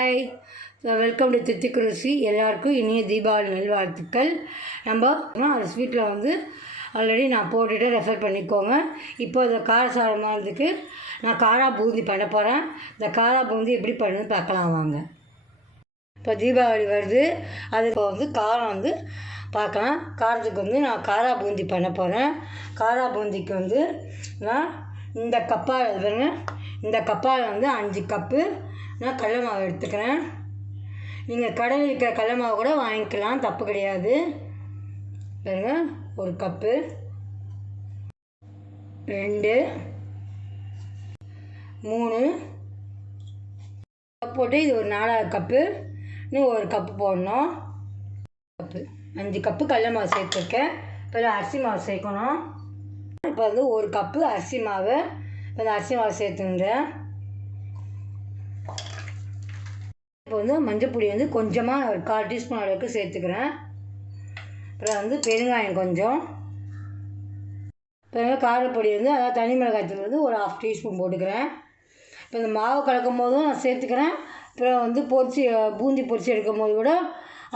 Hi, welcome to தித்திக்குருசி. எல்லாருக்கும் இனிய தீபாவளி நல்வாழ்த்துக்கள். நம்ம அது ஸ்வீட்டில் வந்து ஆல்ரெடி நான் போட்டுட்டு ரெஃபர் பண்ணிக்கோங்க. இப்போ இந்த காரசாரமானதுக்கு நான் காரா பூந்தி பண்ண போகிறேன். இந்த காரா பூந்தி எப்படி பண்ணுன்னு பார்க்கலாம் வாங்க. இப்போ தீபாவளி வருது, அதுக்கு வந்து காரம் வந்து பார்க்கலாம். காரத்துக்கு வந்து நான் காரா பூந்தி பண்ண போகிறேன். காரா பூந்திக்கு வந்து நான் இந்த கப்பால் வந்து 5 கப்பு நான் கடலை மாவு எடுத்துக்கிறேன். நீங்கள் கடையில் இருக்கிற கடலை மாவு கூட வாங்கிக்கலாம், தப்பு கிடையாது. பாருங்க, 1 கப்பு, 2, 3 போட்டு இது ஒரு 4 கப்பு. இன்னும் 1 கப்பு போடணும். 5 கப்பு கடலை மாவு சேர்த்துருக்கேன். இப்போ அரிசி மாவு சேர்க்கணும். இப்போ வந்து 1 கப்பு அரிசி மாவு. இப்போ இந்த அரிசி மாவு சேர்த்துன்றேன். இப்போ வந்து மஞ்சள் பொடி வந்து கொஞ்சமாக ஒரு 1/4 டீஸ்பூன் அளவுக்கு சேர்த்துக்கிறேன். அப்புறம் வந்து பெருங்காயம் கொஞ்சம், அப்புறம் காரப்பொடி வந்து அதாவது தனி மிளகாய்த்தூள் வந்து ஒரு 1/2 டீஸ்பூன் போட்டுக்கிறேன். இப்போ இந்த மாவு கலக்கும் போதும் நான் சேர்த்துக்கிறேன். அப்புறம் வந்து பூந்தி பொரிச்சு எடுக்கும் போது கூட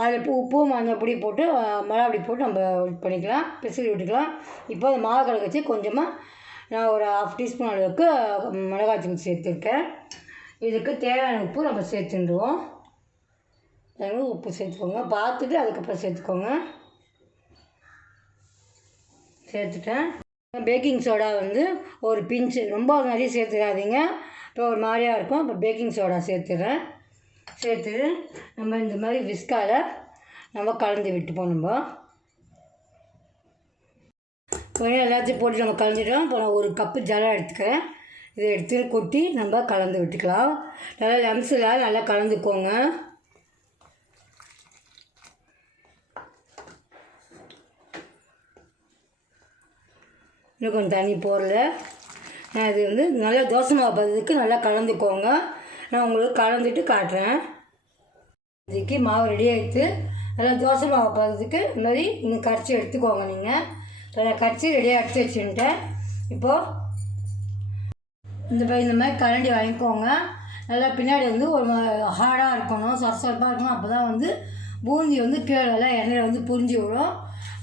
அதில் உப்பு மஞ்சள் பொடி போட்டு மிளகாய் போட்டு நம்ம இது பண்ணிக்கலாம், பிசிறி விட்டுக்கலாம். இப்போ அந்த மாவு கலக்க வச்சு கொஞ்சமாக நான் ஒரு 1/2 டீஸ்பூன் அளவுக்கு மிளகாய்த்தூள் சேர்த்துருக்கேன். இதுக்கு தேவையான உப்பு நம்ம சேர்த்துடுவோம். உப்பு சேர்த்துக்கோங்க, பார்த்துட்டு அதுக்கப்புறம் சேர்த்துக்கோங்க. சேர்த்துட்டேன். பேக்கிங் சோடா வந்து ஒரு பிஞ்சு, ரொம்ப நிறைய சேர்த்துக்காதீங்க, இப்போ ஒரு மாதிரியாக இருக்கும். இப்போ பேக்கிங் சோடா சேர்த்துறேன். சேர்த்துட்டு நம்ம இந்த மாதிரி விஸ்கால் நம்ம கலந்து விட்டுப்போம். நம்ம எல்லாத்தையும் போட்டு நம்ம கலந்துட்டோம். இப்போ நான் 1 கப்பு ஜலம் எடுத்துக்கிறேன். இதை எடுத்து கொட்டி நம்ம கலந்து விட்டுக்கலாம். நல்லா லம்ஸில் நல்லா கலந்துக்கோங்க. இன்னும் கொஞ்சம் தண்ணி போடல. நான் இது வந்து நல்லா தோசை மாவு பதத்துக்கு நல்லா கலந்துக்கோங்க. நான் உங்களுக்கு கலந்துட்டு காட்டுறேன். இதுக்கு மாவு ரெடி ஆகிடுத்து. நல்லா தோசை மாவு பதத்துக்கு இந்த மாதிரி இன்னும் கரைச்சி எடுத்துக்கோங்க. நீங்கள் நல்லா கரைச்சி ரெடியாக எடுத்து வச்சுட்டேன். இப்போது இந்த மாதிரி கரண்டி வாங்கிக்கோங்க. நல்லா பின்னாடி வந்து ஒரு ஹார்டாக இருக்கணும், சரசரப்பாக இருக்கணும். அப்போ தான் வந்து பூந்தி வந்து கீழே நல்லா எண்ணெயில் வந்து புரிஞ்சு விடும்.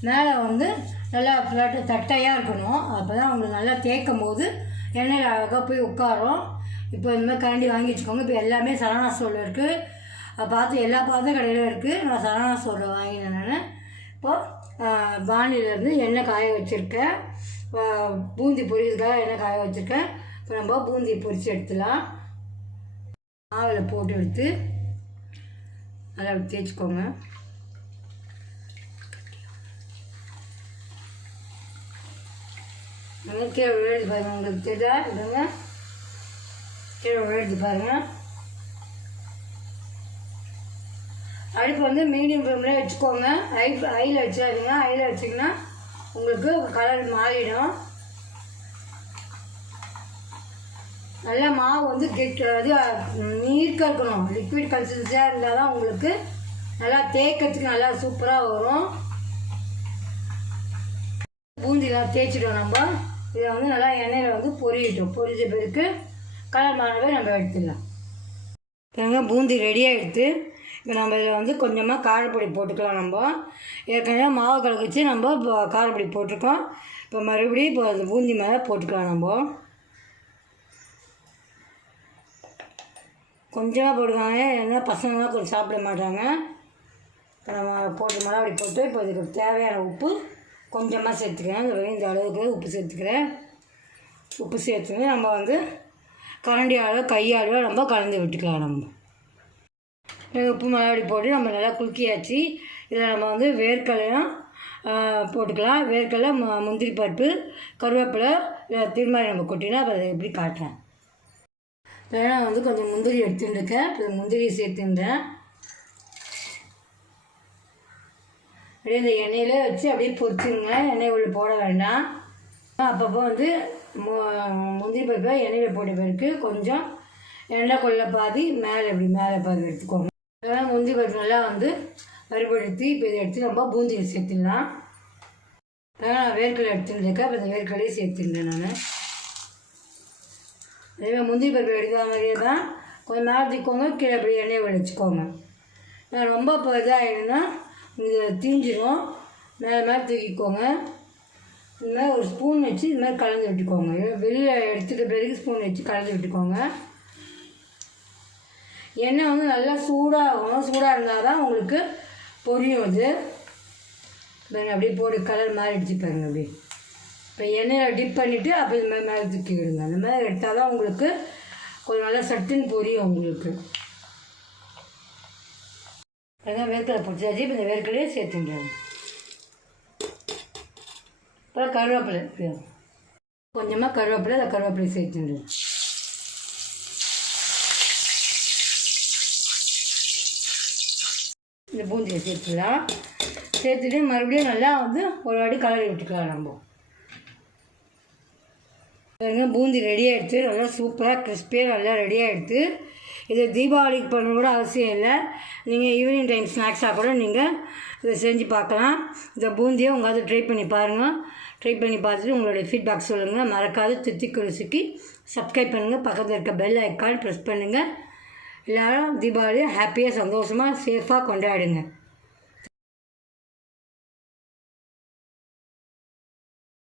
மேலே வந்து நல்லா ஃப்ளாட்டு தட்டையாக இருக்கணும். அப்போ தான் உங்களுக்கு நல்லா தேய்க்கும் போது எண்ணெயில் அழகாக போய் உட்காரும். இப்போ இந்த மாதிரி கரண்டி வாங்கி வச்சுக்கோங்க. இப்போ எல்லாமே சரவணா ஸ்டோரில் இருக்குது. பார்த்து எல்லா பாத்திரம் கடையிலும் இருக்குது. நான் சரவணா ஸ்டோரில் வாங்கினேன். நான் இப்போது வானிலேருந்து எண்ணெய் காய வச்சுருக்கேன். பூந்தி பொரியலுக்காக எண்ணெய் காய வச்சுருக்கேன். இப்போ நம்ம பூந்தி பொரித்து எடுத்துலாம். மாவில் போட்டு எடுத்து நல்லா தேய்ச்சிக்கோங்க. கீழே விழுது பாருங்கள், உங்களுக்கு தெரியுதா? இதுங்க கீழே விழுது பாருங்கள். அடுப்பு வந்து மீடியம் ஃப்ளேமில் வச்சுக்கோங்க. ஹையில் வச்சாதுங்க. ஹையில் வச்சிங்கன்னா உங்களுக்கு கலர் மாறிடும். நல்லா மாவு வந்து நீர்க்க இருக்கணும். லிக்விட் கன்சிஸ்டன்சியாக இருந்தால் தான் உங்களுக்கு நல்லா தேய்க்கிறதுக்கு நல்லா சூப்பராக வரும். பூந்திலாம் தேய்ச்சிட்டோம். நம்ம இதை வந்து நல்லா எண்ணெயில் வந்து பொரியிட்டோம். பொரிஞ்ச பிறகு கலர் மாறவே நம்ம எடுத்துடலாம். பாருங்க, பூந்தி ரெடியாக எடுத்து இப்போ நம்ம இதில் வந்து கொஞ்சமாக காரப்பொடி போட்டுக்கலாம். நம்ம ஏற்கனவே மாவு கலக்க வச்சு நம்ம காரப்பொடி போட்டிருக்கோம். இப்போ மறுபடியும் இப்போ அந்த பூந்தி மேலே போட்டுக்கலாம். நம்ம கொஞ்சமாக போடுவாங்க, ஏன்னா பசங்களாம் கொஞ்சம் சாப்பிட மாட்டாங்க. இப்போ நம்ம போட்டு மறுபடி போட்டு இப்போ இதுக்கு தேவையான உப்பு கொஞ்சமாக சேர்த்துக்கிறேன். இந்த அளவுக்கு உப்பு சேர்த்துக்கிறேன். உப்பு சேர்த்துன்னு நம்ம வந்து கரண்டியால் கையால் நம்ம கலந்து விட்டுக்கலாம். நம்ம உப்பு மறுபடி போட்டு நம்ம நல்லா குலுக்கியாச்சு. இதில் நம்ம வந்து வேர்க்கடலையும் போட்டுக்கலாம். வேர்க்கடலை, முந்திரி பருப்பு, கருவேப்பிலை திரும்ப நம்ம கொட்டினா அப்போ அதை எப்படி காட்டுறேன். நான் வந்து கொஞ்சம் முந்திரி எடுத்துட்டுருக்கேன். இப்போ முந்திரியை சேர்த்துன்றேன். அப்படியே இந்த எண்ணெயிலே வச்சு அப்படியே பொரிச்சுருங்க. எண்ணெய் உள்ள போட வேண்டாம். அப்பப்போ வந்து முந்திரி பருப்பை எண்ணெயில் போட்ட பிறகு கொஞ்சம் எண்ணெய் கொள்ள பாதி மேலே பாதி எடுத்துக்கோங்க. அதனால் முந்திரி பருப்பு நல்லா வந்து வறுபடுத்தி இப்போ இதை எடுத்து நம்ம பூந்தியை சேர்த்துடலாம். நான் வேர்க்கடலை எடுத்துட்டுருக்கேன். இப்போ இந்த வேர்க்கடலையை சேர்த்துருந்தேன். நான் அதே முந்திரி பருப்பு எடுக்கிற மாதிரியே தான் கொஞ்சம் மேலே தூக்கிக்கோங்க, கீழே அப்படி எண்ணெயை வச்சுக்கோங்க. ரொம்ப இப்போ இதாகிடுன்னா இது தீஞ்சிடும். மேலே தூக்கிக்கோங்க. இது மாதிரி ஒரு ஸ்பூன் வச்சு இது மாதிரி கலந்து விட்டுக்கோங்க. வெளியில் எடுத்துகிட்ட பிறகு ஸ்பூன் வச்சு கலந்து விட்டுக்கோங்க. எண்ணெய் வந்து நல்லா சூடாகும். சூடாக இருந்தால் தான் உங்களுக்கு பொரியும். இது பாருங்கள், அப்படியே போட்டு கலர் மாறிடுச்சு பாருங்கள். அப்படி இப்போ எண்ணெயில் டிப் பண்ணிவிட்டு அப்போ இது மாதிரி மேலே தூக்கி விடுங்க. அந்த மாதிரி எடுத்தால் தான் உங்களுக்கு கொஞ்சம் நல்லா சட்டுன்னு பொரியும் உங்களுக்கு. அதான் வேர்க்கடலை பிடிச்சாச்சு. இப்போ இந்த வேர்க்கடலையே சேர்த்துடுறாங்க. அப்புறம் கருவேப்பிலை, கொஞ்சமாக கருவேப்பிலை, அந்த கருவேப்பிலை சேர்த்துடுறேன். இந்த பூந்தியை சேர்த்துக்கலாம். சேர்த்துட்டு மறுபடியும் நல்லா வந்து ஒரு வாட்டி கலரி விட்டுக்கலாம். நம்ம பூந்தி ரெடி ஆகிடுச்சு. நல்லா சூப்பராக கிறிஸ்பியாக நல்லா ரெடி ஆகிடுச்சு. இது தீபாவளிக்கு பண்ண கூட அவசியம் இல்லை. நீங்கள் ஈவினிங் டைம் ஸ்நாக்ஸாக கூட நீங்கள் இதை செஞ்சு பார்க்கலாம். இந்த பூந்தியை உங்களால் ட்ரை பண்ணி பாருங்கள். ட்ரை பண்ணி பார்த்துட்டு உங்களுடைய ஃபீட்பேக் சொல்லுங்கள். மறக்காது தித்திக்கு ருசிக்கு சப்ஸ்கிரைப் பண்ணுங்கள். பக்கத்தில் இருக்க பெல் ஐக்கான் ப்ரெஸ் பண்ணுங்கள். எல்லோரும் தீபாவளியை ஹாப்பியாக சந்தோஷமாக சேஃபாக கொண்டாடுங்க.